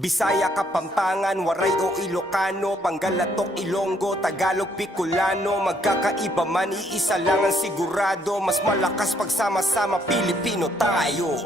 Bisaya, Kapampangan, Waray o Ilocano, Pangalatok, Ilonggo, Tagalog, Bicolano. Magkakaiba man, iisa lang ang sigurado. Mas malakas pagsama-sama, Pilipino tayo.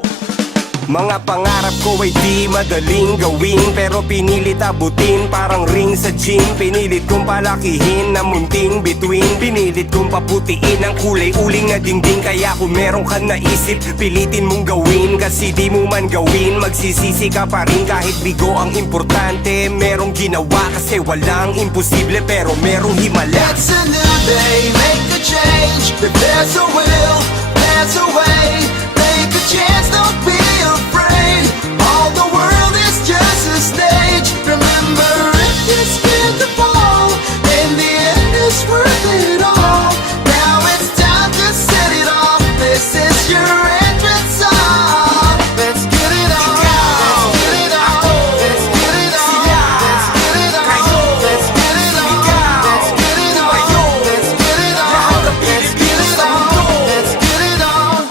Mga pangarap ko ay di madaling gawin, pero pinilit abutin parang ring sa gym. Pinilit kong palakihin na munting bituin, pinilit kong paputiin ang kulay uling na dingding. Kaya kung meron ka naisip, pilitin mong gawin. Kasi di mo man gawin, magsisisi ka pa rin. Kahit bigo ang importante, merong ginawa. Kasi walang imposible, pero merong himala. It's a new day, make a change. If there's a will, there's a way. Take a chance, don't be afraid. All the world is just a stage. Remember, if you're scared to fall, in the end it's worth it all. Now it's time to set it off. This is your entrance song. Let's get it on. Let's get it on. Let's get it on. Let's get it on. Let's get it on. Let's get it on. Let's get it on. Let's get it on. Let's get it on.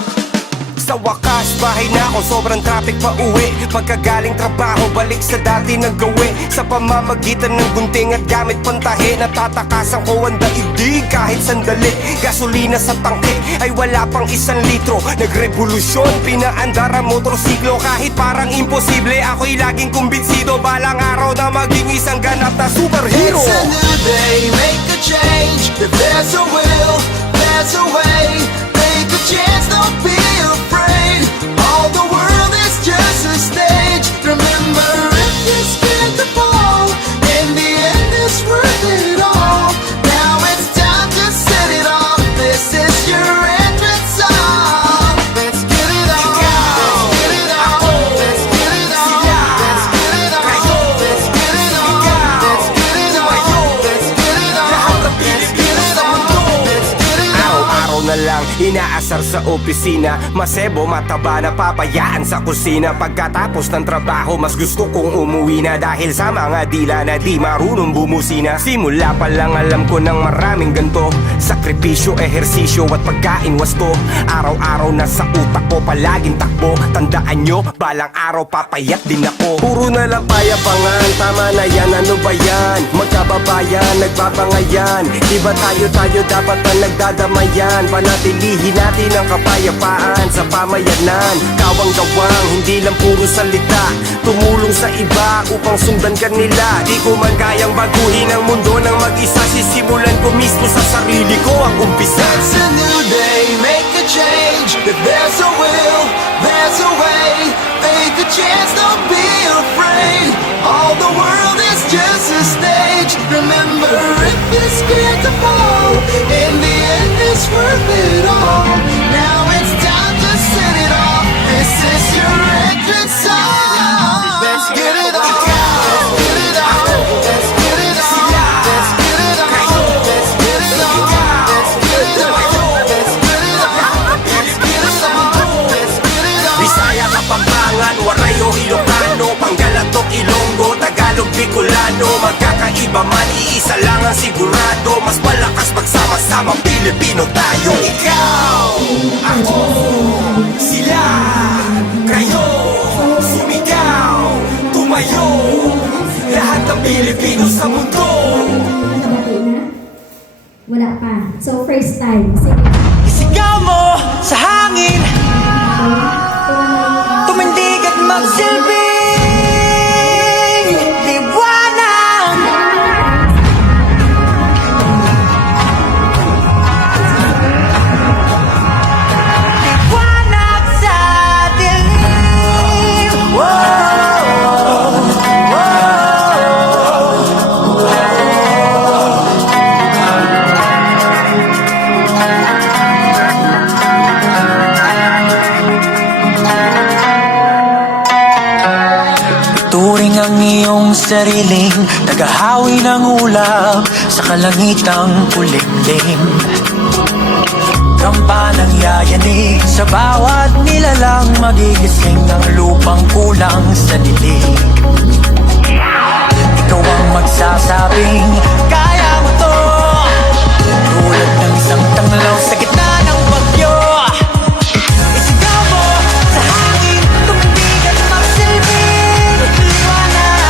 Sa wakas, bahay na ako, sobrang traffic pa uwi. Pagkagaling trabaho, balik sa dati na gawi. Sa pamamagitan ng gunting at gamit pantahe, natatakasan ko ang daigdig kahit sandali. Gasolina sa tangke ay wala pang 1 litro. Nagrevolusyon, pinaandar ang motorsiklo. Kahit parang imposible, ako'y laging kumbinsido. Balang araw na maging isang ganap na superhero. It's a new day, make a change. If there's a will, there's a way. Take a chance, don't be afraid. All the world is just a stage. Remember, if you're scared to fall, in the end it's worth it all. Now it's time to set it off. This is your entrance song. Let's get it on. Let's get it on. Let's get it on. Let's get it on. Let's get it on. Let's get it on. Let's get it on. Let's get it on. Let's get it on. Araw-araw na lang, inaasar sa opisina. Masebo, mataba na papayaan sa kusina. Pagkatapos ng trabaho, mas gusto kong umuwi na. Dahil sa mga dila na di marunong bumusina. Simula pa lang alam ko ng maraming ganto. Sakripisyo, ehersisyo at pagkain wasto. Araw-araw na sa utak ko, palaging takbo. Tandaan nyo, balang araw papayat din ako. Puro na lang payabangan, tama na yan, ano ba yan? Magkababayan, nagbabangayan. Di ba tayo dapat na nagdadamayan? Panatilihin natin ang kapayapaan sa pamayanan. Kawang-gawang, hindi lang puro salita. Tumulong sa iba upang sundan ka nila. Di ko man kayang baguhin ang mundo ng mag-isa. Sisimulan ko mismo sa sarili ko ang umpisa. It's a new day, make a change. If there's a will, there's a way. Take a chance, don't be afraid. All the world is just a stage. Remember, if you're scared to fall, in the end it's worth it all. Now it's time to set it off. This is your entrance song. Let's get it on. Let's get it on. Let's get it on. Let's get it on. Let's get it on. Let's get it on. Let's get it on. Let's get it on. Let's get it on. Bisaya, Kapampangan, Waray o Ilocano, Pangalatok, Ilonggo, Tagalog, Bicolano. Magkakaiba man, iisa lang ang sigurado. Mas malakas pagsama-sama, Pilipino tayo. Ikaw, ako, sila, kayo. Sumigaw, tumayo, lahat ng Pilipino sa mundo. Wala pa. So, first time. Sige. Isigaw mo sa hangin, tumindig at magsilbing liwanag. Liwanag sa dilim. Turing ang iyong sariling naghahawi ng ulap sa kalangitang kulimlim. Kampanang yayanig sa bawat nilalang, magigising ng lupang kulang sa dilig. Ikaw ang magsasabing kaya mo to, tulad ng isang tanglaw sa gitna ng bagyo. Isigaw mo sa hangin, tumindig at magsilbing liwanag.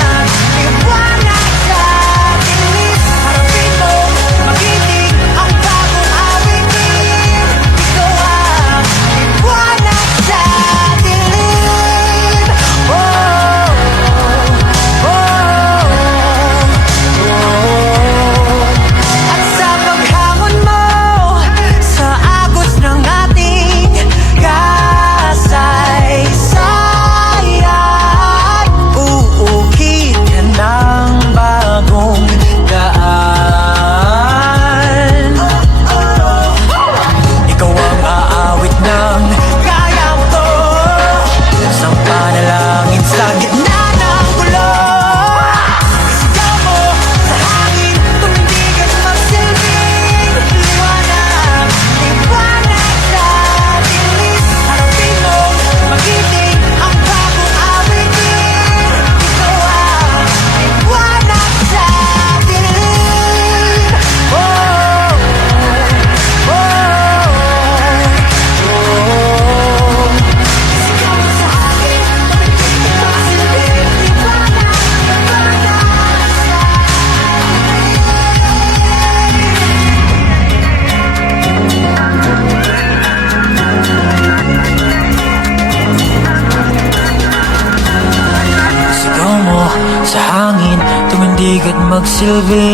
sa hangin, tumindig at magsilbi.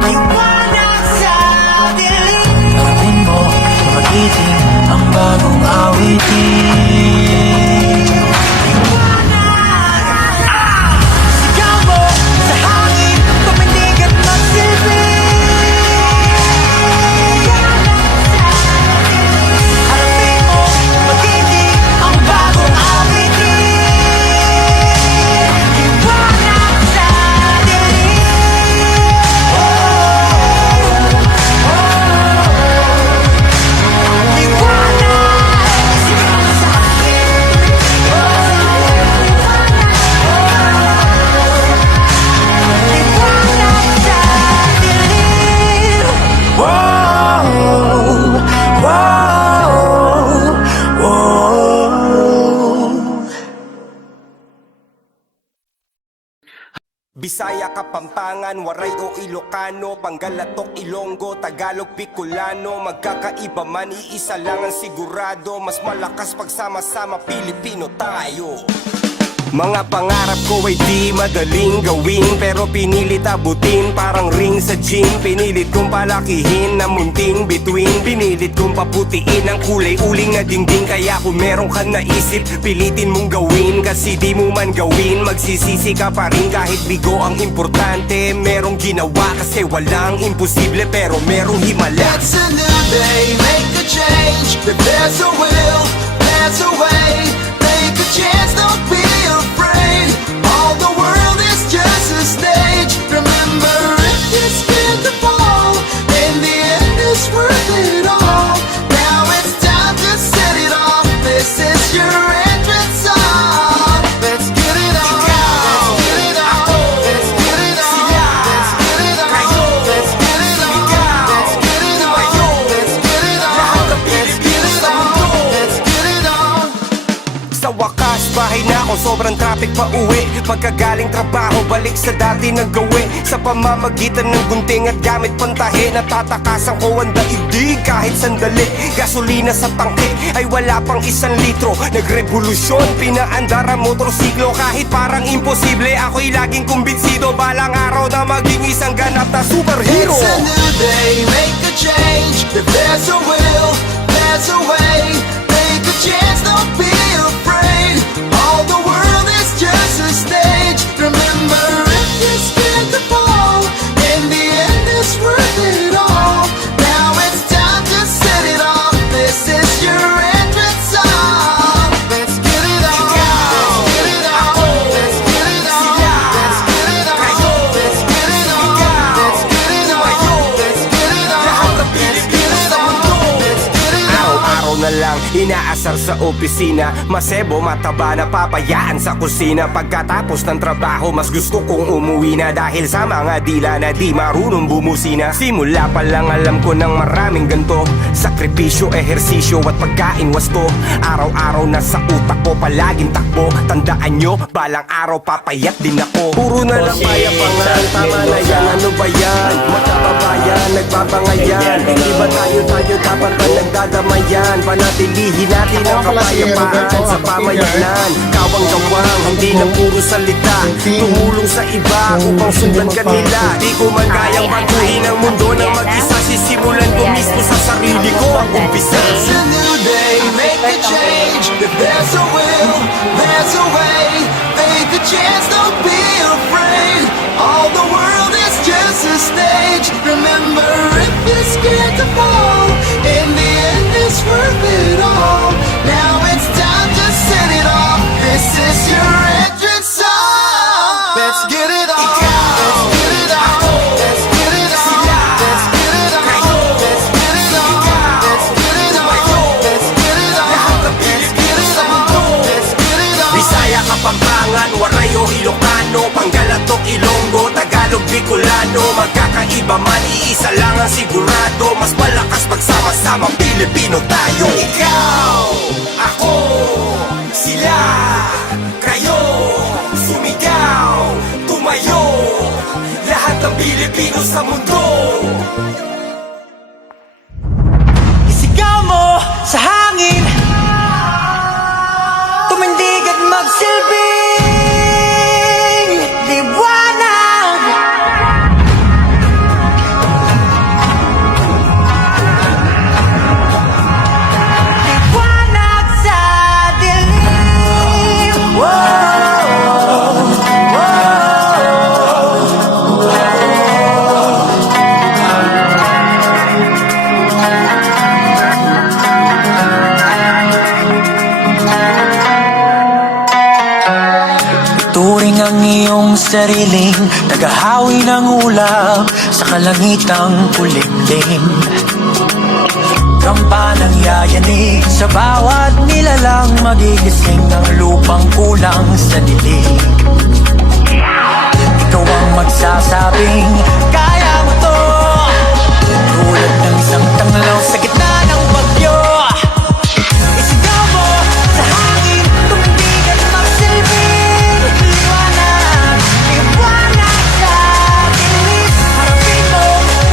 Liwanag sa dilim, harapin mo, magiting ang bagong awitin. Sigaw mo sa hangin, tumindig at magsilbi. Harapin mo, magiting ang bagong awitin. Liwanag sa dilim. Liwanag, sigaw sa hangin. Liwanag sa dilim. Wow, wow, wow. Bisaya, Kapampangan, Waray o Ilocano, Pangalatok, Ilonggo, Tagalog, Bicolano. Magkakaiba man, iisa lang ang sigurado. Mas malakas pagsama-sama, Pilipino tayo. Mga pangarap ko ay di madaling gawin, pero pinilit abutin parang ring sa gym. Pinilit kong palakihin na munting bituin, pinilit kong paputiin ang kulay uling na dingding. Kaya kung meron kang naisip, pilitin mong gawin. Kasi di mo man gawin, magsisisi ka pa rin. Kahit bigo ang importante, merong ginawa. Kasi walang imposible, pero merong himala. It's a new day, make a change. If there's a will, there's a way. Take a chance, don't be afraid. All the world is just a stage. Remember, if you're scared to fall, in the end it's worth it all. Now it's time to set it off. This is your entrance song. Let's get it on. Let's get it on. Let's get it on. Let's get it on. Let's get it on. Let's get it on. Let's get it on. Let's get it on. Let's get it on. Sa wakas, bahay na ako, sobrang traffic pa uwi. Pagkagaling trabaho, balik sa dati na gawi. Sa pamamagitan ng gunting at gamit pantahe, natatakasan ko ang daigdig kahit sandali. Gasolina sa tangke ay wala pang 1 litro. Nagrevolusyon, pinaandar ang motorsiklo. Kahit parang imposible, ako'y laging kumbinsido. Balang araw na maging isang ganap na superhero. It's a new day, make a change. If there's a will, there's a way. Take a chance, don't be afraid. All the world is just a stage. Remember, if you're scared to fall, in the end it's worth it all. Now it's time to set it off. This is your entrance song. Let's get it on. Let's get it on. Let's get it on. Let's get it on. Let's get it on. Let's get it on. Let's get it on. Let's get it on. Let's get it on. Araw-araw na lang, inaasar sa opisina. Masebo, mataba na papayaan sa kusina. Pagkatapos ng trabaho, mas gusto kong umuwi na. Dahil sa mga dila na di marunong bumusina. Simula pa lang alam ko ng maraming ganto. Sakripisyo, ehersisyo at pagkain wasto. Araw-araw na sa utak ko palaging takbo. Tandaan nyo, balang araw papayat din ako. Puro na lang payapangan, tama na yan. Ano ba yan? Magkababayan, nagbabangayan. Di ba tayo dapat ba nagdadamayan? Panatilihin natin ang kapayapaan sa pamayanan. Kawang-kawang, hindi na puro salita. Tumulong sa iba upang sundan kanila. Di ko man kayang baguhin ang mundo ng mag-isa. Sisimulan ko mismo sa sarili ko ang umpisa. It's a new day, make a change. If there's a will, there's a way. Take a chance, don't be afraid. All the world is just a stage. Remember, if you're scared to fall, in the end it's worth it all. Now it's time to set it off. This is your entrance song. Let's get it on. Let's get it on. Let's get it on. Let's get it on. Let's get it on. Let's get it on. Let's get it on. Let's get it on. Let's get it on. Bisaya, Kapampangan, Waray o Ilocano, Pangalatok, Ilonggo, Tagalog, Bicolano. Magkakaiba man, iisa lang ang sigurado. Mas malakas pagsama-sama, Pilipino tayo. Ikaw, ako, sila, kayo. Sumigaw, tumayo, lahat ng Pilipino sa mundo. Isigaw mo sa hangin, tumindig at magsilbi. Ituring ang iyong sariling tagahawi ng ulap sa kalangitang kulimlim. Kampanang yayanig sa bawat nilalang, magigising ang lupang kulang sa dilig. Ikaw ang magsasabing kaya mo to, tulad ng isang tanglaw sa gitna ng bagyo. Isigaw mo sa hangin, tumindig at magsilbing liwanag, liwanag sa dilim. Harapin mo,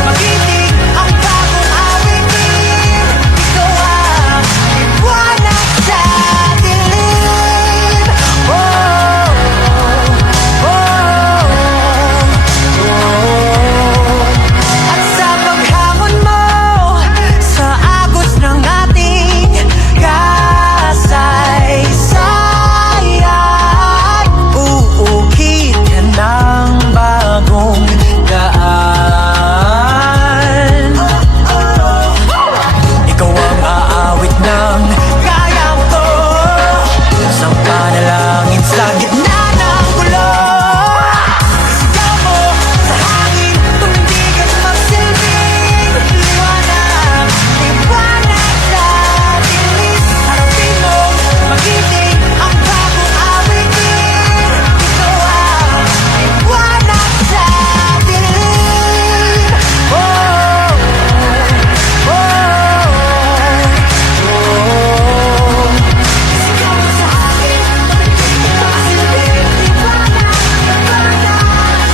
magiting ang bagong awitin. Ikaw ang liwanag sa dilim. Oh, oh, oh. At sa paghamon mo sa agos ng ating kasaysayan, uukit ka ng bagong daan. Ikaw ang aawit ng kaya mo to, isang panalangin sa gitna ng gulo. Isigaw mo sa hangin, tumindig at magsilbing liwanag, liwanag sa dilim. Harapin mo, magiting ang bagong awitin. Ikaw ang liwanag sa dilim. Oh, oh, oh. Isigaw mo sa hangin, tumindig at magsilbing liwanag, liwanag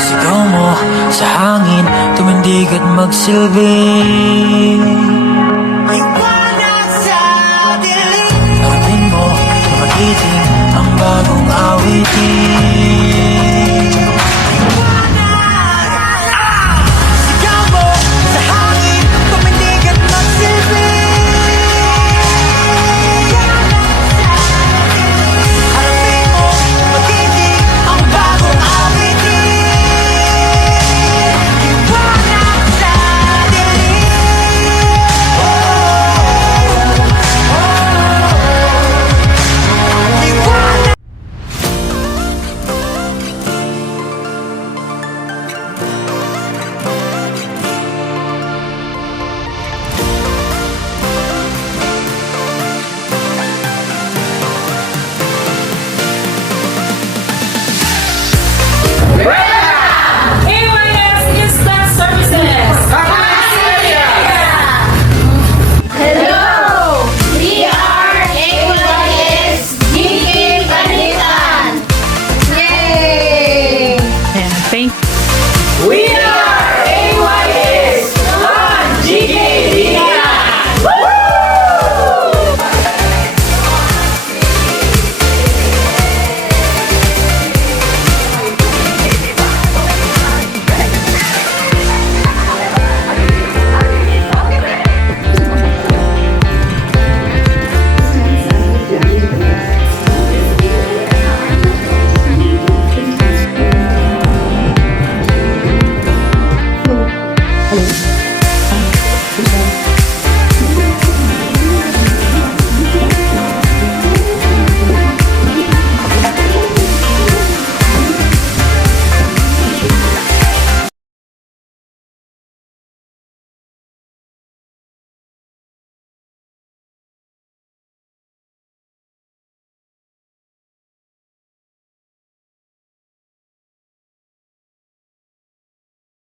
Sigaw mo sa hangin, tumindig at magsilbing liwanag sa dilim. Harapin mo, magiting ang bagong awitin.